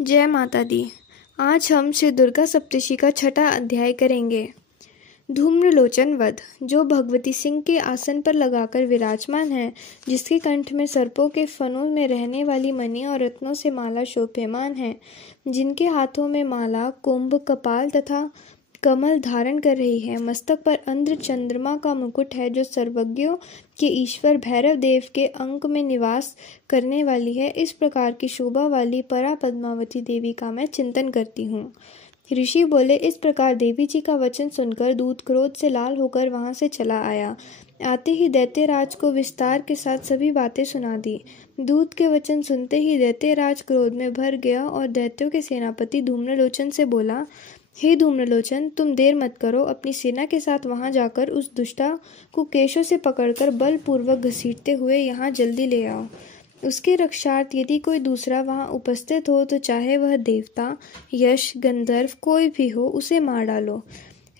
जय माता दी। आज हम श्री दुर्गा सप्तशती का छठा अध्याय करेंगे। धूम्रलोचन वध। जो भगवती सिंह के आसन पर लगाकर विराजमान है, जिसके कंठ में सर्पों के फनों में रहने वाली मणि और रत्नों से माला शोभ्यमान है, जिनके हाथों में माला, कुंभ, कपाल तथा कमल धारण कर रही है, मस्तक पर अंध्र चंद्रमा का मुकुट है, जो सर्वज्ञों के ईश्वर भैरव देव के अंक में निवास करने वाली है। इस प्रकार की शोभा वाली परा पद्मावती देवी का मैं चिंतन करती हूँ। ऋषि बोले। इस प्रकार देवी जी का वचन सुनकर दूत क्रोध से लाल होकर वहां से चला आया। आते ही दैत्यराज को विस्तार के साथ सभी बातें सुना दी। दूत के वचन सुनते ही दैत्यराज क्रोध में भर गया और दैत्यों के सेनापति धूम्रलोचन से बोला, हे धूम्रलोचन, तुम देर मत करो, अपनी सेना के साथ वहां जाकर उस दुष्टा को केशों से पकड़कर बलपूर्वक घसीटते हुए यहाँ जल्दी ले आओ। उसके रक्षार्थ यदि कोई दूसरा वहां उपस्थित हो तो चाहे वह देवता, यश, गंधर्व कोई भी हो, उसे मार डालो।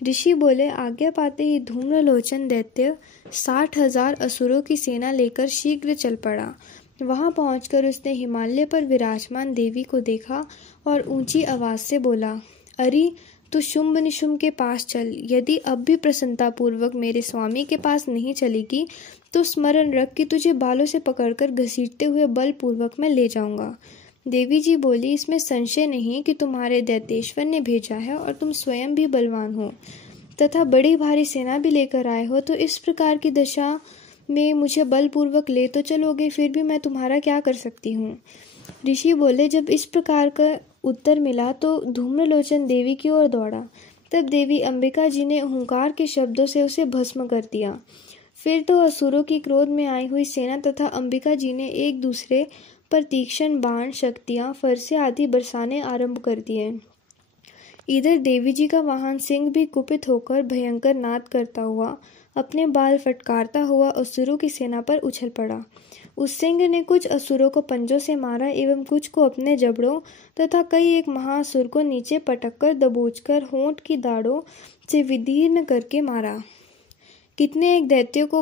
ऋषि बोले। आज्ञा पाते ही धूम्रलोचन दैत्य 60,000 असुरों की सेना लेकर शीघ्र चल पड़ा। वहां पहुंचकर उसने हिमालय पर विराजमान देवी को देखा और ऊंची आवाज से बोला, अरे तू शुंभ निशुंभ के पास चल। यदि अब भी प्रसन्नतापूर्वक मेरे स्वामी के पास नहीं चलेगी तो स्मरण रख कि तुझे बालों से पकड़कर घसीटते हुए बलपूर्वक मैं ले जाऊंगा। देवी जी बोली, इसमें संशय नहीं कि तुम्हारे दैत्येश्वर ने भेजा है और तुम स्वयं भी बलवान हो तथा बड़ी भारी सेना भी लेकर आए हो, तो इस प्रकार की दशा में मुझे बलपूर्वक ले तो चलोगे, फिर भी मैं तुम्हारा क्या कर सकती हूँ। ऋषि बोले। जब इस प्रकार का उत्तर मिला तो धूम्रलोचन देवी की ओर दौड़ा। तब देवी अंबिका जी ने हुंकार के शब्दों से उसे भस्म कर दिया। फिर तो असुरों की क्रोध में आई हुई सेना तथा अंबिका जी ने एक दूसरे पर तीक्ष्ण बाण, शक्तियां, फरसे आदि बरसाने आरंभ कर दिए। इधर देवी जी का वाहन सिंह भी कुपित होकर भयंकर नाद करता हुआ, अपने बाल फटकारता हुआ असुरों की सेना पर उछल पड़ा। उस सिंह ने कुछ असुरों को पंजों से मारा एवं कुछ को अपने जबड़ों तथा कई एक महासुर को नीचे पटककर दबोचकर होंठ की दाढ़ों से विदीर्ण करके मारा। कितने एक दैत्यों को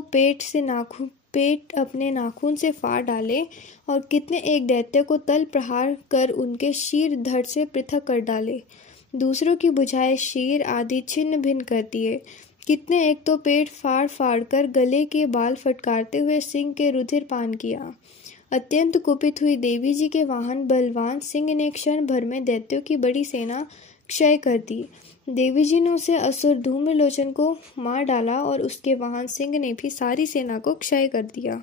पेट अपने नाखून से फाड़ डाले और कितने एक दैत्य को तल प्रहार कर उनके शीर धड़ से पृथक कर डाले। दूसरों की भुजाएं, शीर आदि छिन्न भिन्न कर दिए। कितने एक तो पेट फाड़ फाड़ कर गले के बाल फटकारते हुए सिंह के रुधिर पान किया। अत्यंत कुपित हुई देवी जी के वाहन बलवान सिंह ने क्षण भर में दैत्यों की बड़ी सेना क्षय कर दी। देवी जी ने उसे असुर धूम्रलोचन को मार डाला और उसके वाहन सिंह ने भी सारी सेना को क्षय कर दिया।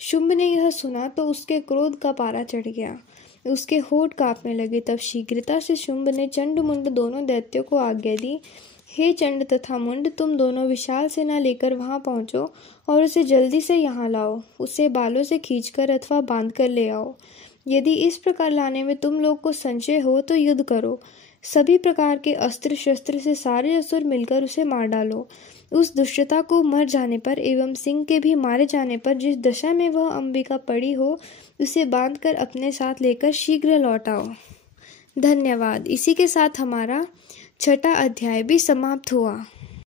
शुंभ ने यह सुना तो उसके क्रोध का पारा चढ़ गया, उसके होठ कांपने लगे। तब शीघ्रता से शुंभ ने चंड मुंड दोनों दैत्यों को आज्ञा दी, हे चंड तथा मुंड, तुम दोनों विशाल सेना लेकर वहां पहुंचो और उसे जल्दी से यहाँ लाओ। उसे बालों से खींचकर अथवा बांधकर ले आओ। यदि इस प्रकार लाने में तुम लोग को संशय हो तो युद्ध करो। सभी प्रकार के अस्त्र शस्त्र से सारे असुर मिलकर उसे मार डालो। उस दुष्टता को मर जाने पर एवं सिंह के भी मारे जाने पर जिस दशा में वह अंबिका पड़ी हो, उसे बांधकर अपने साथ लेकर शीघ्र लौट आओ। धन्यवाद। इसी के साथ हमारा छठा अध्याय भी समाप्त हुआ।